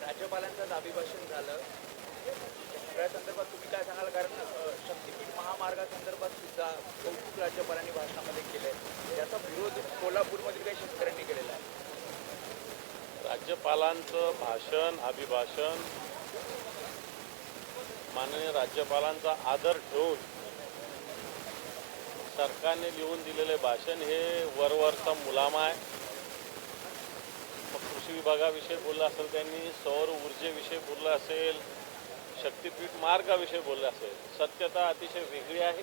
राज्यपालांचं अभिभाषण झालं. या संदर्भात तुम्ही काय सांगाल? कारण शक्तीपीठ महामार्गासंदर्भात सुद्धा कौतुक राज्यपालांनी भाषणामध्ये केलंय. त्याचा विरोध कोल्हापूरमधील काही शेतकऱ्यांनी केलेला आहे. राज्यपालांचं भाषण अभिभाषण माननीय राज्यपालांचा आदर ठेवून सरकारने लिहून दिलेले भाषण हे वरवरचा मुलामा आहे. कृषी विभागाविषयी बोललं असेल त्यांनी सौर ऊर्जेविषयी बोललं असेल शक्तीपीठ मार्गाविषयी बोललं असेल. सत्यता अतिशय वेगळी आहे.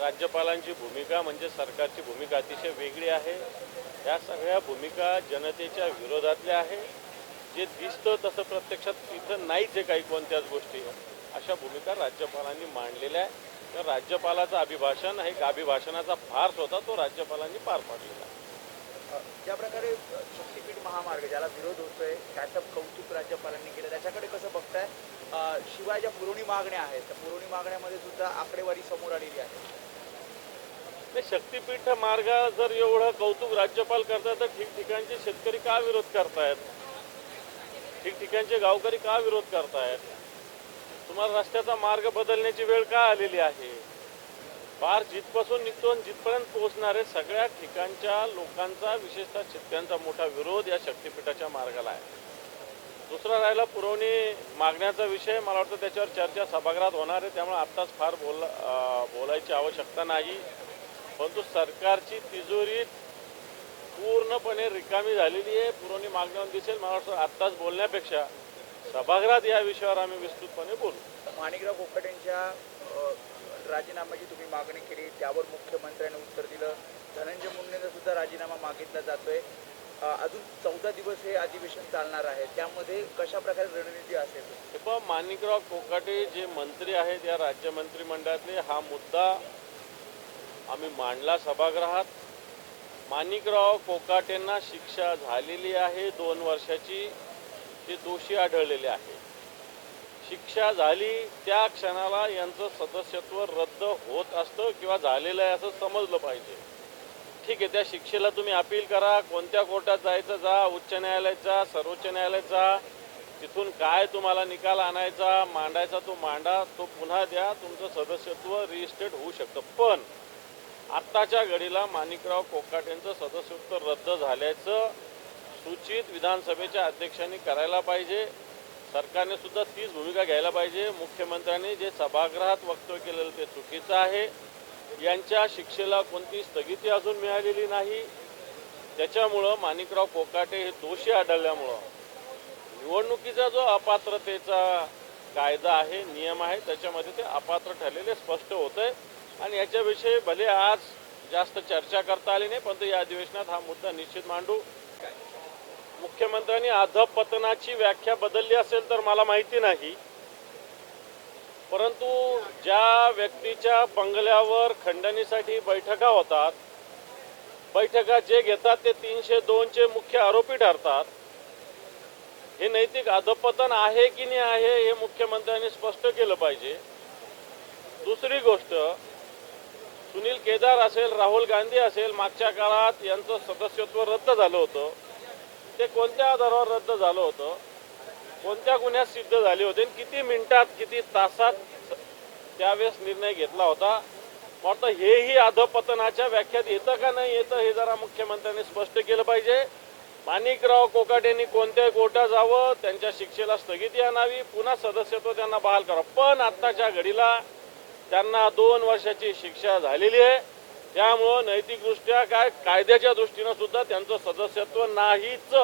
राज्यपालांची भूमिका म्हणजे सरकारची भूमिका अतिशय वेगळी आहे. या सगळ्या भूमिका जनतेच्या विरोधातल्या आहे. जे दिसतं तसं प्रत्यक्षात इथं नाहीच आहे काही कोणत्याच गोष्टी. अशा भूमिका राज्यपालांनी मांडलेल्या आहे तर राज्यपालाचं अभिभाषण हे एक अभिभाषणाचा फार्स होता तो राज्यपालांनी पार पाडलेला आहे. ज्या प्रकारे शक्तीपीठ महामार्ग ज्याला विरोध होतोय त्याचं कौतुक राज्यपालांनी केलं. त्याच्याकडे कसं बघताय शिवाय ज्या पुरवणी मागण्या आहेत त्या पुरवणी मागण्यामध्ये सुद्धा आकडेवारी समोर आलेली आहे. शक्तीपीठ मार्ग जर एवढं कौतुक राज्यपाल करतात तर ठिकठिकाणचे शेतकरी का विरोध करतायत? ठिकठिकाणचे गावकरी का विरोध करतायत? तुम्हाला रस्त्याचा मार्ग बदलण्याची वेळ का आलेली आहे? फार जिथपासून निघतो आणि जिथपर्यंत पोहोचणारे सगळ्या ठिकाणच्या लोकांचा विशेषतः शेतकऱ्यांचा मोठा विरोध या शक्तीपीठाच्या मार्गाला आहे. दुसरा राहिला पुरवणी मागण्याचा विषय. मला वाटतं त्याच्यावर चर्चा सभागृहात होणार आहे त्यामुळे आत्ताच फार बोल बोलायची आवश्यकता नाही. परंतु सरकारची तिजोरी पूर्णपणे रिकामी झालेली आहे. पुरवणी मागण्यावर दिसेल. मला वाटतं आत्ताच बोलण्यापेक्षा सभागृहात या विषयावर आम्ही विस्तृतपणे बोलू. माणिकराव कोकाटेंच्या राजीनाम्याची तुम्ही मागणी केली त्यावर मुख्यमंत्र्यांनी उत्तर दिलं. धनंजय मुंडेनं सुद्धा राजीनामा मागितला जातोय. अजून चौदा दिवस हे अधिवेशन चालणार आहे. त्यामध्ये कशा प्रकारे रणनीती असेल? हे पहा माणिकराव कोकाटे जे मंत्री आहेत या राज्य मंत्रिमंडळातले हा मुद्दा आम्ही मांडला सभागृहात. माणिकराव कोकाटेंना शिक्षा झालेली आहे दोन वर्षाची. ते दोषी आढळलेले आहे शिक्षा झाली त्या क्षणाला यांचं सदस्यत्व रद्द होत असतं किंवा झालेलं आहे असं समजलं पाहिजे. ठीक आहे त्या शिक्षेला तुम्ही अपील करा कोणत्या कोर्टात जायचं जा उच्च न्यायालयात जा सर्वोच्च न्यायालयात जा तिथून काय तुम्हाला निकाल आणायचा मांडायचा तो मांडा तो पुन्हा द्या तुमचं सदस्यत्व रिइस्टेट होऊ शकतं. पण आत्ताच्या घडीला माणिकराव कोकाटेंचं सदस्यत्व रद्द झाल्याचं सूचित विधानसभेच्या अध्यक्षांनी करायला पाहिजे. सरकारने सुद्धा तीच भूमिका घ्यायला पाहिजे. मुख्यमंत्र्यांनी जे सभागृहात वक्तव्य केलेलं ते चुकीचं आहे. यांच्या शिक्षेला कोणती स्थगिती अजून मिळालेली नाही. त्याच्यामुळं माणिकराव कोकाटे हे दोषी आढळल्यामुळं निवडणुकीचा जो अपात्रतेचा कायदा आहे नियम आहे त्याच्यामध्ये ते अपात्र ठरलेले स्पष्ट होत आहे आणि याच्याविषयी भले आज जास्त चर्चा करता आली नाही परंतु या अधिवेशनात हा मुद्दा निश्चित मांडू. मुख्यमंत्र्यांनी अधपतनाची व्याख्या बदलली असेल तर मला माहिती नाही. परंतु ज्या व्यक्तीच्या बंगल्यावर खंडणीसाठी बैठका होतात बैठका जे घेतात ते तीनशे दोनचे मुख्य आरोपी ठरतात. हे नैतिक अधपतन आहे की नाही आहे हे मुख्यमंत्र्यांनी स्पष्ट केलं पाहिजे. दुसरी गोष्ट सुनील केदार असेल राहुल गांधी असेल मागच्या काळात यांचं सदस्यत्व रद्द झालं होतं. ते कोणत्या आधारावर रद्द झालं होतं? कोणत्या गुन्ह्यात सिद्ध झाले होते? आणि किती मिनिटात किती तासात त्यावेळेस निर्णय घेतला होता? मला वाटतं हेही अधपतनाच्या व्याख्यात येतं का नाही येतं हे जरा मुख्यमंत्र्यांनी स्पष्ट केलं पाहिजे. माणिकराव कोकाटेंनी कोणत्याही कोर्टात जावं त्यांच्या शिक्षेला स्थगिती आणावी पुन्हा सदस्यत्व त्यांना बहाल करावं. पण आत्ताच्या घडीला त्यांना दोन वर्षाची शिक्षा झालेली आहे. त्यामुळं नैतिकदृष्ट्या काय कायद्याच्या दृष्टीनं सुद्धा त्यांचं सदस्यत्व नाहीच.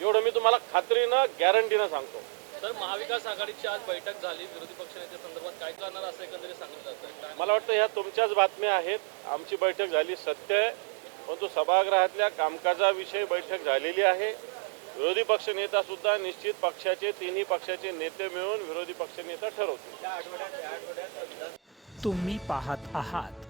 एवढं मी तुम्हाला खात्रीनं गॅरंटीनं सांगतो. तर महाविकास आघाडीची आज बैठक झाली. विरोधी पक्षनेत्या संदर्भात काय करणार असं एकंदरीत सांगितलं जातं मला वाटतं ह्या तुमच्याच बातम्या आहेत. आमची बैठक झाली सत्य आहे. परंतु सभागृहातल्या कामकाजाविषयी बैठक झालेली आहे. विरोधी पक्षनेता सुद्धा निश्चित पक्षाचे तिन्ही पक्षाचे नेते मिळून विरोधी पक्षनेता ठरवतील. तुम्ही पाहत आहात.